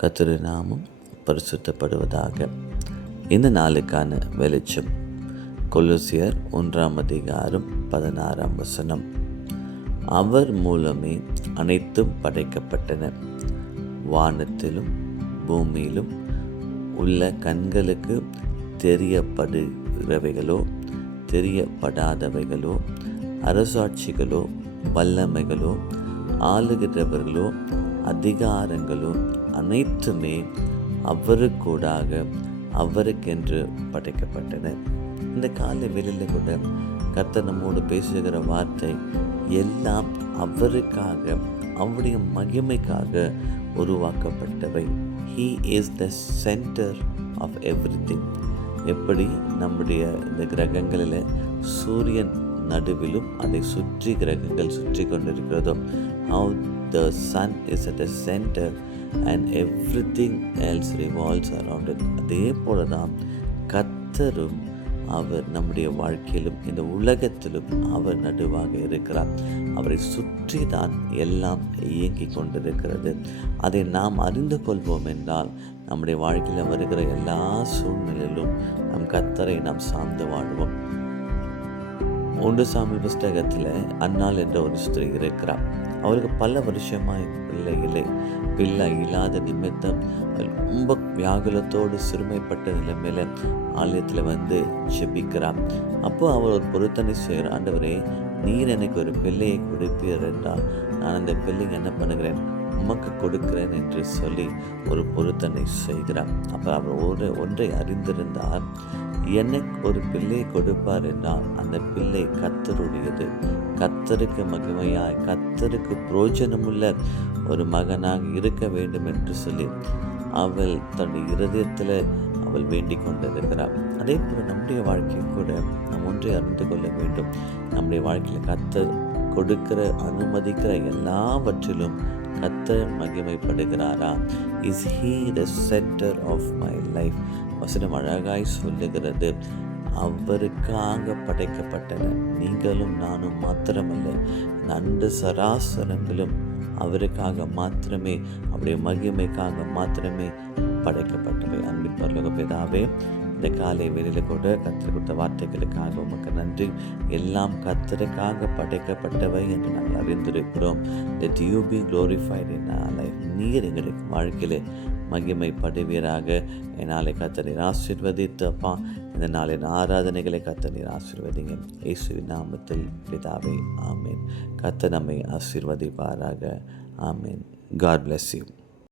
கர்த்தருடைய நாமம் பரிசுத்தப்படுவதாக. இந்த நாளுக்கான வெளிச்சம் கொலோசியர் 1:16. அவர் மூலமே அனைத்தும் படைக்கப்பட்டன, வானத்திலும் பூமியிலும் உள்ள கண்களுக்கு தெரியப்படுகிறவைகளோ தெரியப்படாதவைகளோ, அரசாட்சிகளோ வல்லமைகளோ ஆளுகிறவர்களோ அதிகாரங்களோ அனைத்துமே அவருக்கூடாக அவருக்கென்று படைக்கப்பட்டன. இந்த காலை வெளியில் கூட கர்த்தர் நம்மோடு பேசுகிற வார்த்தை எல்லாம் அவருக்காக, அவருடைய மகிமைக்காக உருவாக்கப்பட்டவை. He is the center of everything. எப்படி நம்முடைய இந்த கிரகங்களில் சூரியன் நடுவிலும் அதை சுற்றி கிரகங்கள் சுற்றி கொண்டிருக்கிறதோ, how the sun is at the center and everything else revolves around it. அதே போல தான் கர்த்தரும் அவர் நம்முடைய வாழ்க்கையிலும் இந்த உலகத்திலும் அவர் நடுவாக இருக்கிறார். அவரை சுற்றி தான் எல்லாம் இயங்கி கொண்டிருக்கிறது. அதை நாம் அறிந்து கொள்வோம் என்றால் நம்முடைய வாழ்க்கையில் வருகிற எல்லா சூழ்நிலையிலும் நம் கர்த்தரை நாம் சார்ந்து வாழ்வோம். 1 சாமுவேல் புஸ்தகத்தில் அன்னாள் என்ற ஒரு ஸ்திரீ இருக்கிறார். அவருக்கு பல வருஷமாய் பிள்ளை இல்லாத நிமித்தம் ரொம்ப வியாகுலத்தோடு சிறுமைப்பட்ட நிலைமையில ஆலயத்தில் வந்து ஜெபிக்கிறார். அப்போ அவர் ஒரு பொருத்தனை செய்கிறார். ஆண்டவரே, நீர் எனக்கு ஒரு பிள்ளையை கொடுப்பீர் என்றால் நான் அந்த பிள்ளைங்க என்ன பண்ணுகிறேன், உமக்கு கொடுக்கிறேன் என்று சொல்லி ஒரு பொருத்தனை செய்கிறார். அப்போ அவர் ஒன்றை அறிந்திருந்தார், எனக்கு ஒரு பிள்ளையை கொடுப்பார் என்றால் அந்த பிள்ளை கர்த்தருடையது, கர்த்தருக்கு மகிமையாய் கர்த்தருக்கு புரோஜனமுள்ள ஒரு மகனாக இருக்க வேண்டும் என்று சொல்லி அவள் தன்னுடைய இருதயத்தில் அவள் வேண்டிக் கொண்டிருக்கிறார். அதே போல் நம்முடைய வாழ்க்கை கூட நாம் ஒன்றை அறிந்து கொள்ள வேண்டும். நம்முடைய வாழ்க்கையில் கர்த்தர் கொடுக்கிற அனுமதிக்கிற எல்லாவற்றிலும் கர்த்தர் மகிமைப்படுகிறாரா? Is he the centre of my life? வசனம் அழகாய் சொல்லுகிறது, அவருக்காக படைக்கப்பட்டன. நீங்களும் நானும் மாத்திரமல்ல, நண்டு சராசரங்களும் அவருக்காக மாத்திரமே, அவருடைய மகிமைக்காக மாத்திரமே படைக்கப்பட்டவை. அன்பின் பரலோக பிதாவே, இந்த காலை வேளையில் கூட கர்த்தர் கொடுத்த வார்த்தைகளுக்காக உமக்கு நன்றி. எல்லாம் கர்த்தருக்காக படைக்கப்பட்டவை என்று நாங்கள் அறிந்திருக்கிறோம். Let you be glorified in our life. நீர் எங்களுக்கு வாழ்க்கையில் மகிமைப்படுவீராக. என்னாலே கர்த்தரை ஆசீர்வதித்தப்பா. இந்த நாளின் ஆராதனைகளை கர்த்தரை ஆசீர்வதிங்க. இயேசுவின் நாமத்தில் பிதாவே, ஆமேன். கர்த்தர் நம்மை ஆசீர்வதிப்பாராக. ஆமேன். God bless you.